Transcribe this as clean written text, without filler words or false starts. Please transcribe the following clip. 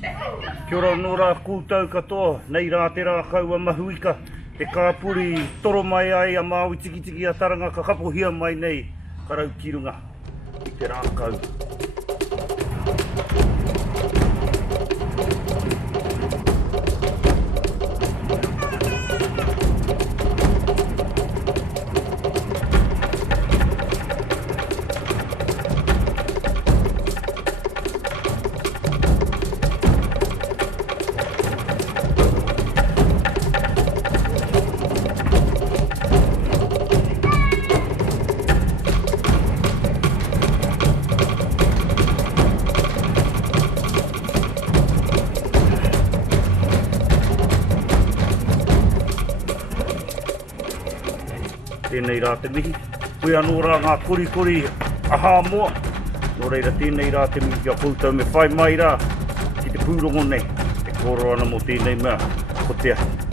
Kia ora no rā kūtau katoa, nei rā te rā kaua mahuika, te kāpuri toro mai ai a māui tiki tiki a taranga ka kapohia mai nei, karau ki runga, i te rā kau. Tēnei rā te mihi, koe anō rā ngā kori aha moa. Nō reira tēnei rā te mihi kia koutou me whai mai rā ki te pūrongo nei. E kōro ana mo tēnei mea, ko te ahi.